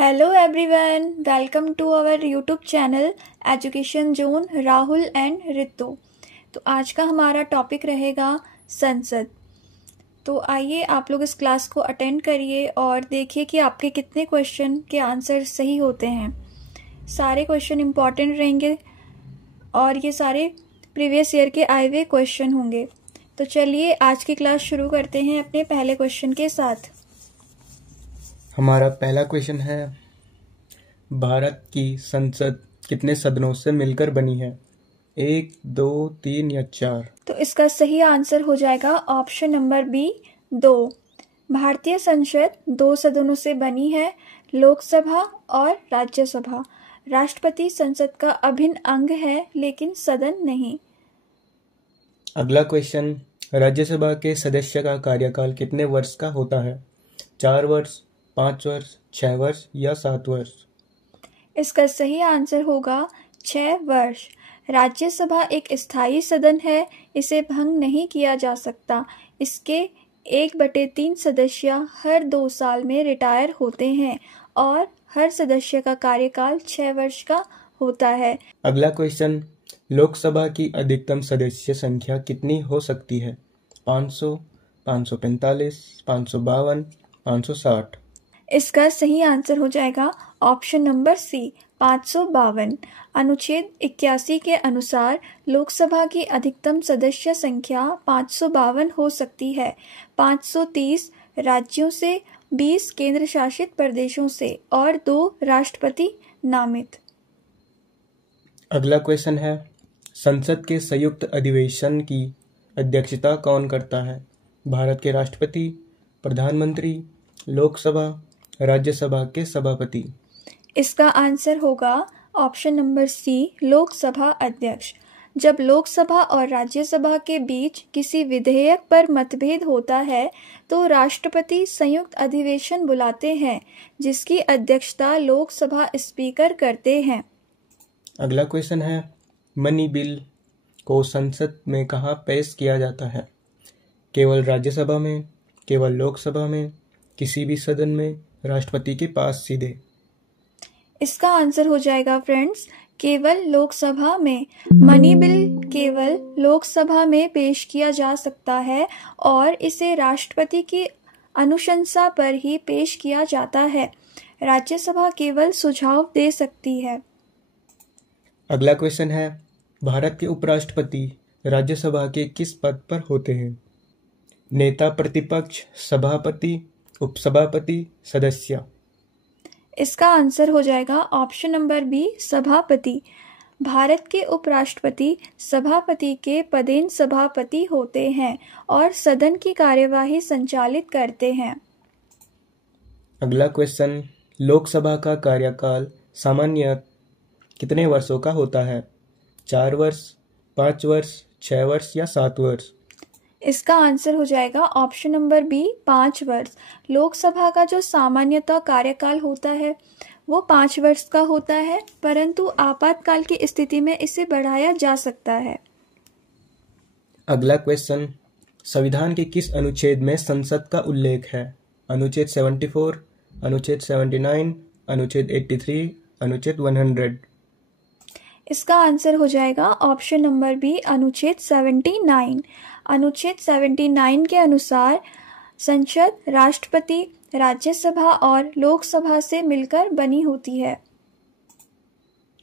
Hello everyone, welcome to our YouTube channel education zone Rahul and Ritu. तो आज का हमारा टॉपिक रहेगा संसद। तो आइए आप लोग इस क्लास को अटेंड करिए और देखिए कि आपके कितने क्वेश्चन के आंसर सही होते हैं। सारे क्वेश्चन इम्पॉर्टेंट रहेंगे और ये सारे प्रीवियस ईयर के आए हुए क्वेश्चन होंगे। तो चलिए आज की क्लास शुरू करते हैं अपने पहले क्वेश्चन के साथ। हमारा पहला क्वेश्चन है, भारत की संसद कितने सदनों से मिलकर बनी है? 1, 2, 3 या 4? तो इसका सही आंसर हो जाएगा ऑप्शन नंबर बी 2। भारतीय संसद 2 सदनों से बनी है, लोकसभा और राज्यसभा। राष्ट्रपति संसद का अभिन्न अंग है लेकिन सदन नहीं। अगला क्वेश्चन, राज्यसभा के सदस्य का कार्यकाल कितने वर्ष का होता है? 4 वर्ष, 5 वर्ष, 6 वर्ष या 7 वर्ष? इसका सही आंसर होगा 6 वर्ष। राज्यसभा एक स्थायी सदन है, इसे भंग नहीं किया जा सकता। इसके 1/3 सदस्य हर 2 साल में रिटायर होते हैं और हर सदस्य का कार्यकाल 6 वर्ष का होता है। अगला क्वेश्चन, लोकसभा की अधिकतम सदस्य संख्या कितनी हो सकती है? 500, 545, 552, 560? इसका सही आंसर हो जाएगा ऑप्शन नंबर सी 552। अनुच्छेद 81 के अनुसार लोकसभा की अधिकतम सदस्य संख्या 552 हो सकती है। 530 राज्यों से, 20 केंद्र शासित प्रदेशों से और 2 राष्ट्रपति नामित। अगला क्वेश्चन है, संसद के संयुक्त अधिवेशन की अध्यक्षता कौन करता है? भारत के राष्ट्रपति, प्रधानमंत्री, लोकसभा, राज्यसभा के सभापति? इसका आंसर होगा ऑप्शन नंबर सी लोकसभा अध्यक्ष। जब लोकसभा और राज्यसभा के बीच किसी विधेयक पर मतभेद होता है तो राष्ट्रपति संयुक्त अधिवेशन बुलाते हैं जिसकी अध्यक्षता लोकसभा स्पीकर करते हैं। अगला क्वेश्चन है, मनी बिल को संसद में कहाँ पेश किया जाता है? केवल राज्यसभा में, केवल लोकसभा में, किसी भी सदन में, राष्ट्रपति के पास सीधे? इसका आंसर हो जाएगा फ्रेंड्स केवल लोकसभा में। मनी बिल केवल लोकसभा में पेश किया जा सकता है और इसे राष्ट्रपति की अनुशंसा पर ही पेश किया जाता है। राज्यसभा केवल सुझाव दे सकती है। अगला क्वेश्चन है, भारत के उपराष्ट्रपति राज्यसभा के किस पद पर होते हैं? नेता प्रतिपक्ष, सभापति, उपसभापति, सदस्य? इसका आंसर हो जाएगा ऑप्शन नंबर बी सभापति। भारत के उपराष्ट्रपति सभापति के पदेन सभापति होते हैं और सदन की कार्यवाही संचालित करते हैं। अगला क्वेश्चन, लोकसभा का कार्यकाल सामान्य कितने वर्षों का होता है? 4 वर्ष, 5 वर्ष, 6 वर्ष या 7 वर्ष? इसका आंसर हो जाएगा ऑप्शन नंबर बी 5 वर्ष। लोकसभा का जो सामान्यतः कार्यकाल होता है वो 5 वर्ष का होता है, परंतु आपातकाल की स्थिति में इसे बढ़ाया जा सकता है। अगला क्वेश्चन, संविधान के किस अनुच्छेद में संसद का उल्लेख है? अनुच्छेद 74, अनुच्छेद 79, अनुच्छेद 83, अनुच्छेद 100? इसका आंसर हो जाएगा ऑप्शन नंबर बी अनुच्छेद 79। अनुच्छेद 79 के अनुसार संसद राष्ट्रपति, राज्यसभा और लोकसभा से मिलकर बनी होती है।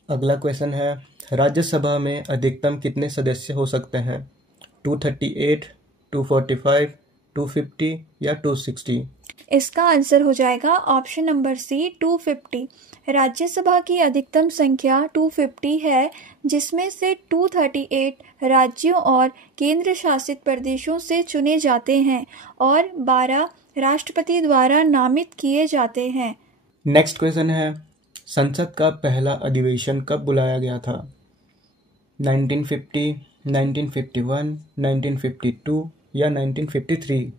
अगला क्वेश्चन है, राज्यसभा में अधिकतम कितने सदस्य हो सकते हैं? 238, 245, 250 या 260? इसका आंसर हो जाएगा ऑप्शन नंबर सी 250। राज्यसभा की अधिकतम संख्या 250 है, जिसमें से 238 राज्यों और केंद्र शासित प्रदेशों से चुने जाते हैं और 12 राष्ट्रपति द्वारा नामित किए जाते हैं। नेक्स्ट क्वेश्चन है, संसद का पहला अधिवेशन कब बुलाया गया था? 1950, 1951, 1952 या 1953?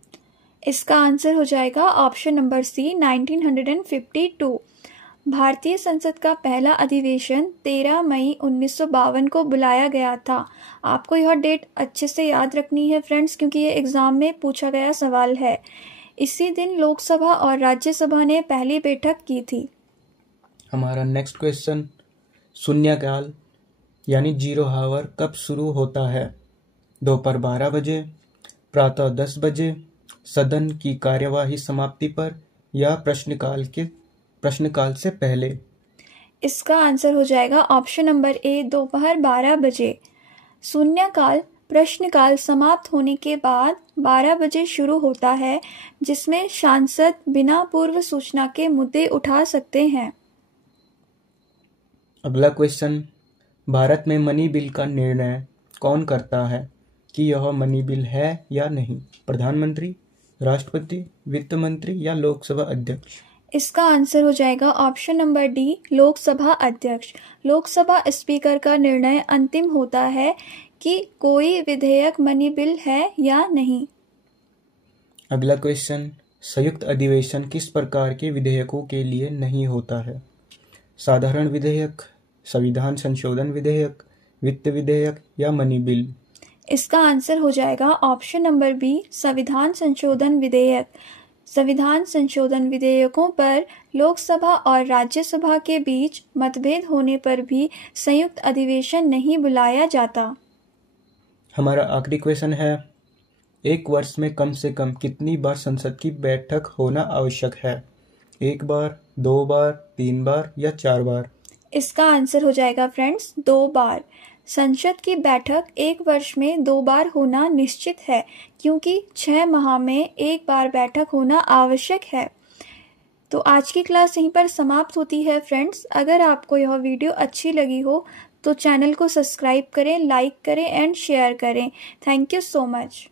इसका आंसर हो जाएगा ऑप्शन नंबर सी 1952। भारतीय संसद का पहला अधिवेशन 13 मई 1952 को बुलाया गया था। आपको यह डेट अच्छे से याद रखनी है फ्रेंड्स, क्योंकि ये एग्जाम में पूछा गया सवाल है। इसी दिन लोकसभा और राज्यसभा ने पहली बैठक की थी। हमारा नेक्स्ट क्वेश्चन, शून्यकाल यानी जीरो हावर कब शुरू होता है? दोपहर 12 बजे, प्रातः 10 बजे, सदन की कार्यवाही समाप्ति पर या प्रश्नकाल से पहले? इसका आंसर हो जाएगा ऑप्शन नंबर ए, दोपहर 12 बजे। शून्यकाल प्रश्नकाल समाप्त होने के बाद 12 बजे शुरू होता है, जिसमें सांसद बिना पूर्व सूचना के मुद्दे उठा सकते हैं। अगला क्वेश्चन, भारत में मनी बिल का निर्णय कौन करता है कि यह मनी बिल है या नहीं? प्रधानमंत्री, राष्ट्रपति, वित्त मंत्री या लोकसभा अध्यक्ष? इसका आंसर हो जाएगा ऑप्शन नंबर डी, लोकसभा अध्यक्ष। लोकसभा स्पीकर का निर्णय अंतिम होता है कि कोई विधेयक मनी बिल है या नहीं। अगला क्वेश्चन, संयुक्त अधिवेशन किस प्रकार के विधेयकों के लिए नहीं होता है? साधारण विधेयक, संविधान संशोधन विधेयक, वित्त विधेयक या मनी बिल? इसका आंसर हो जाएगा ऑप्शन नंबर बी, संविधान संशोधन विधेयक। संविधान संशोधन विधेयकों पर लोकसभा और राज्यसभा के बीच मतभेद होने पर भी संयुक्त अधिवेशन नहीं बुलाया जाता। हमारा आखिरी क्वेश्चन है, एक वर्ष में कम से कम कितनी बार संसद की बैठक होना आवश्यक है? 1 बार, 2 बार, 3 बार या 4 बार? इसका आंसर हो जाएगा फ्रेंड्स 2 बार। संसद की बैठक एक वर्ष में 2 बार होना निश्चित है, क्योंकि 6 माह में 1 बार बैठक होना आवश्यक है। तो आज की क्लास यहीं पर समाप्त होती है फ्रेंड्स। अगर आपको यह वीडियो अच्छी लगी हो तो चैनल को सब्सक्राइब करें, लाइक करें एंड शेयर करें। Thank you so much.